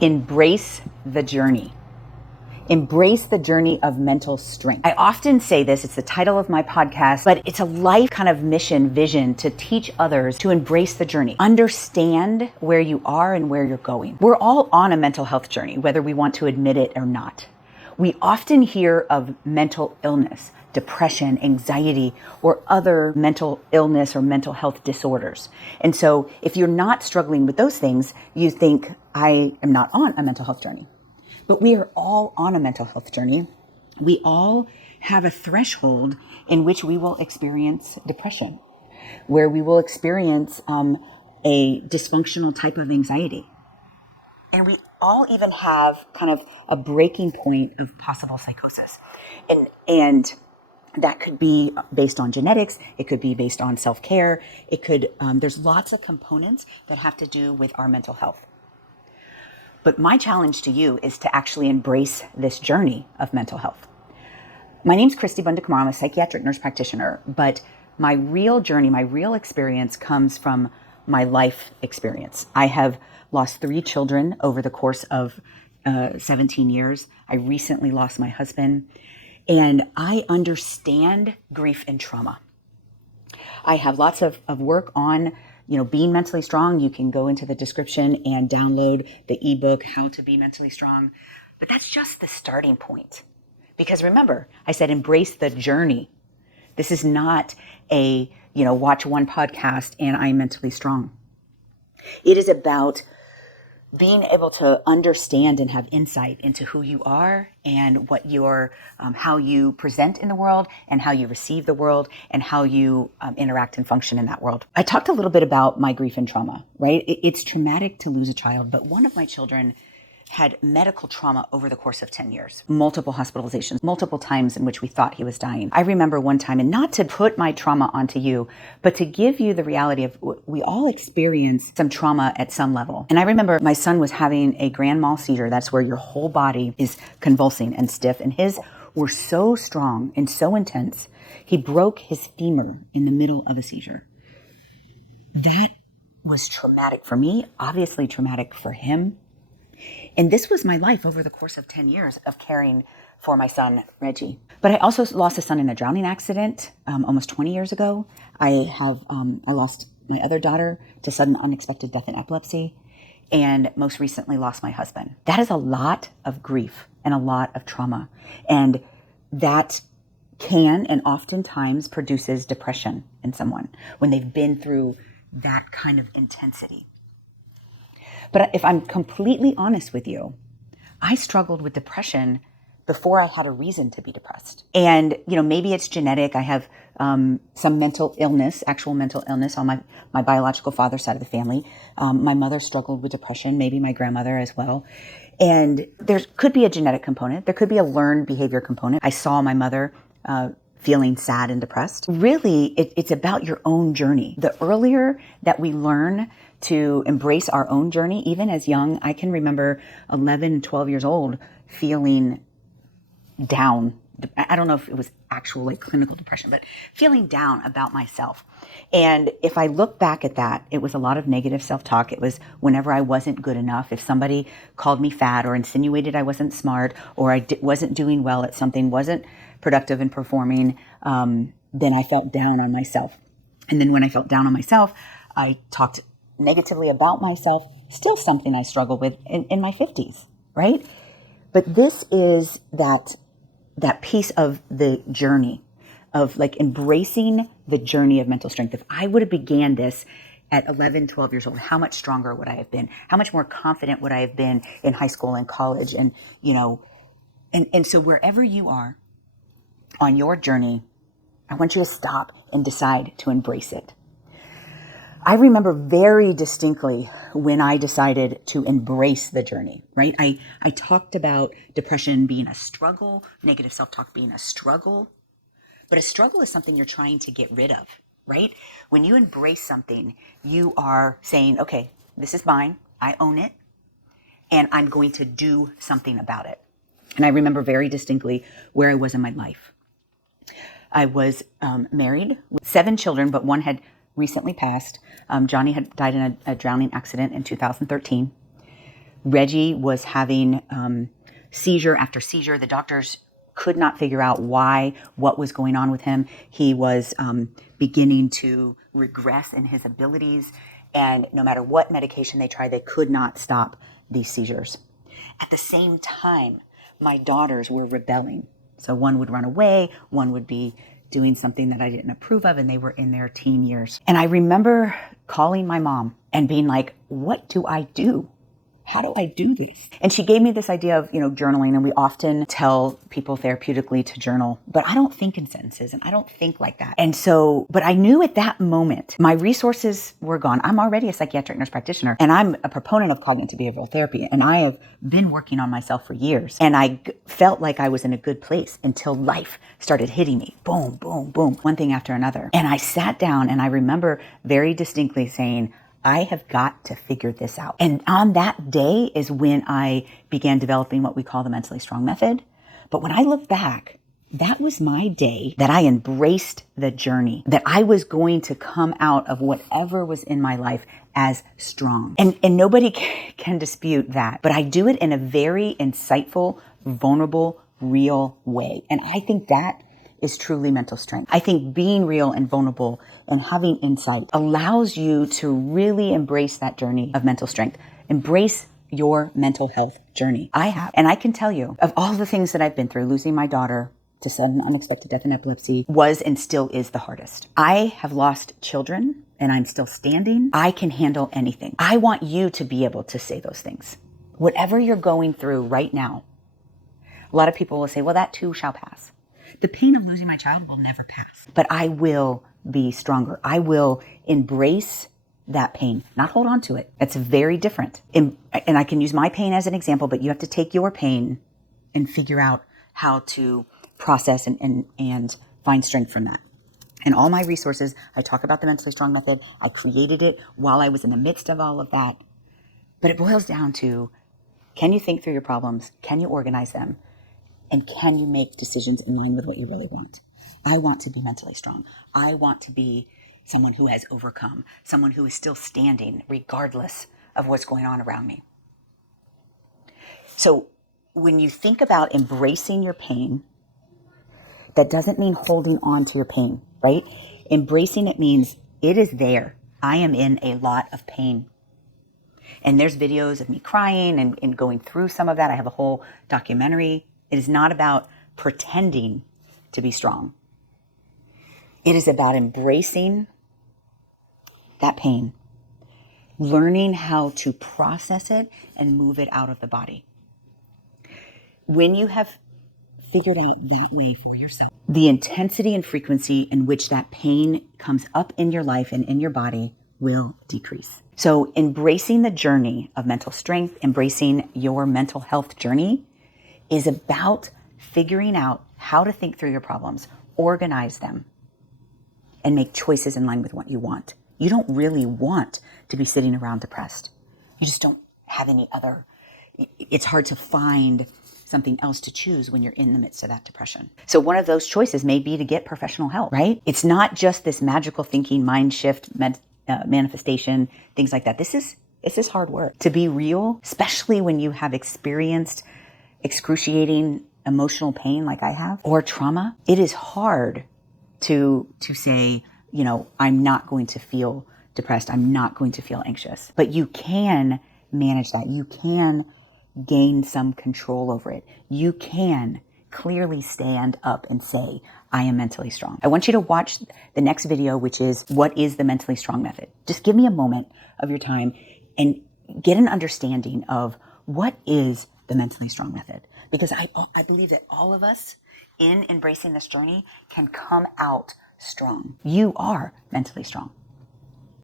Embrace the journey. Embrace the journey of mental strength. I often say this, it's the title of my podcast, but it's a life kind of mission, vision to teach others to embrace the journey. Understand where you are and where you're going. We're all on a mental health journey, whether we want to admit it or not. We often hear of mental illness, depression, anxiety, or other mental illness or mental health disorders. And so if you're not struggling with those things, you think, I am not on a mental health journey. But we are all on a mental health journey. We all have a threshold in which we will experience depression, where we will experience a dysfunctional type of anxiety. And we all even have kind of a breaking point of possible psychosis. And that could be based on genetics. It could be based on self-care. It could, there's lots of components that have to do with our mental health. But my challenge to you is to actually embrace this journey of mental health. My name's Cristi Bundukamara. I'm a psychiatric nurse practitioner, but my real journey, my real experience comes from my life experience. I have lost 3 children over the course of 17 years. I recently lost my husband, and I understand grief and trauma. I have lots of work on being mentally strong. You can go into the description and download the ebook, How to Be Mentally Strong. But that's just the starting point. Because remember, I said embrace the journey. This is not a, watch one podcast and I'm mentally strong. It is about being able to understand and have insight into who you are and what your, how you present in the world and how you receive the world and how you interact and function in that world. I talked a little bit about my grief and trauma, right? It's traumatic to lose a child, but one of my children had medical trauma over the course of 10 years, multiple hospitalizations, multiple times in which we thought he was dying. I remember one time, and not to put my trauma onto you, but to give you the reality of we all experience some trauma at some level. And I remember my son was having a grand mal seizure. That's where your whole body is convulsing and stiff. And his were so strong and so intense, he broke his femur in the middle of a seizure. That was traumatic for me, obviously traumatic for him. And this was my life over the course of 10 years of caring for my son, Reggie. But I also lost a son in a drowning accident almost 20 years ago. I lost my other daughter to sudden unexpected death in epilepsy, and most recently lost my husband. That is a lot of grief and a lot of trauma. And that can and oftentimes produces depression in someone when they've been through that kind of intensity. But if I'm completely honest with you, I struggled with depression before I had a reason to be depressed. And, maybe it's genetic. I have some mental illness, actual mental illness on my biological father's side of the family. My mother struggled with depression, maybe my grandmother as well. And there could be a genetic component. There could be a learned behavior component. I saw my mother feeling sad and depressed. Really, it's about your own journey. The earlier that we learn to embrace our own journey, even as young, I can remember 11 and 12 years old feeling down. I don't know if it was actual clinical depression, but feeling down about myself. And if I look back at that, it was a lot of negative self-talk. It was whenever I wasn't good enough. If somebody called me fat or insinuated I wasn't smart or I wasn't doing well at something, wasn't productive in performing, then I felt down on myself. And then when I felt down on myself, I talked negatively about myself, still something I struggle with in my 50s, right? But this is that piece of the journey of embracing the journey of mental strength. If I would have began this at 11, 12 years old, how much stronger would I have been? How much more confident would I have been in high school and college? And, and so wherever you are on your journey, I want you to stop and decide to embrace it. I remember very distinctly when I decided to embrace the journey, right? I talked about depression being a struggle, negative self-talk being a struggle, but a struggle is something you're trying to get rid of, right? When you embrace something, you are saying, okay, this is mine, I own it, and I'm going to do something about it. And I remember very distinctly where I was in my life. I was married with 7 children, but one had recently passed. Johnny had died in a drowning accident in 2013. Reggie was having seizure after seizure. The doctors could not figure out what was going on with him. He was beginning to regress in his abilities. And no matter what medication they tried, they could not stop these seizures. At the same time, my daughters were rebelling. So one would run away, one would be doing something that I didn't approve of, and they were in their teen years. And I remember calling my mom and being like, what do I do? How do I do this? And she gave me this idea of, journaling. And we often tell people therapeutically to journal, but I don't think in sentences and I don't think like that. And so, but I knew at that moment, my resources were gone. I'm already a psychiatric nurse practitioner and I'm a proponent of cognitive behavioral therapy. And I have been working on myself for years. And I felt like I was in a good place until life started hitting me. Boom, boom, boom, one thing after another. And I sat down and I remember very distinctly saying, I have got to figure this out. And on that day is when I began developing what we call the mentally strong method. But when I look back, that was my day that I embraced the journey, that I was going to come out of whatever was in my life as strong. And nobody can dispute that. But I do it in a very insightful, vulnerable, real way. And I think that is truly mental strength. I think being real and vulnerable and having insight allows you to really embrace that journey of mental strength. Embrace your mental health journey. I have. And I can tell you, of all the things that I've been through, losing my daughter to sudden unexpected death and epilepsy was and still is the hardest. I have lost children and I'm still standing. I can handle anything. I want you to be able to say those things. Whatever you're going through right now, a lot of people will say, well, that too shall pass. The pain of losing my child will never pass, but I will be stronger. I will embrace that pain, not hold on to it. It's very different. And I can use my pain as an example, but you have to take your pain and figure out how to process and find strength from that. And all my resources, I talk about the mentally strong method. I created it while I was in the midst of all of that. But it boils down to, can you think through your problems? Can you organize them? And can you make decisions in line with what you really want? I want to be mentally strong. I want to be someone who has overcome, someone who is still standing regardless of what's going on around me. So when you think about embracing your pain, that doesn't mean holding on to your pain, right? Embracing it means it is there. I am in a lot of pain. And there's videos of me crying and going through some of that. I have a whole documentary. It is not about pretending to be strong. It is about embracing that pain, learning how to process it and move it out of the body. When you have figured out that way for yourself, the intensity and frequency in which that pain comes up in your life and in your body will decrease. So embracing the journey of mental strength, embracing your mental health journey is about figuring out how to think through your problems, organize them, and make choices in line with what you want. You don't really want to be sitting around depressed. You just don't have any other. It's hard to find something else to choose when you're in the midst of that depression. So one of those choices may be to get professional help, right? It's not just this magical thinking, mind shift, manifestation, things like that. This is hard work. To be real, especially when you have experienced excruciating emotional pain like I have, or trauma, it is hard to say, I'm not going to feel depressed. I'm not going to feel anxious. But you can manage that. You can gain some control over it. You can clearly stand up and say, I am mentally strong. I want you to watch the next video, which is, what is the mentally strong method? Just give me a moment of your time and get an understanding of what is the mentally strong method. Because I believe that all of us in embracing this journey can come out strong. You are mentally strong.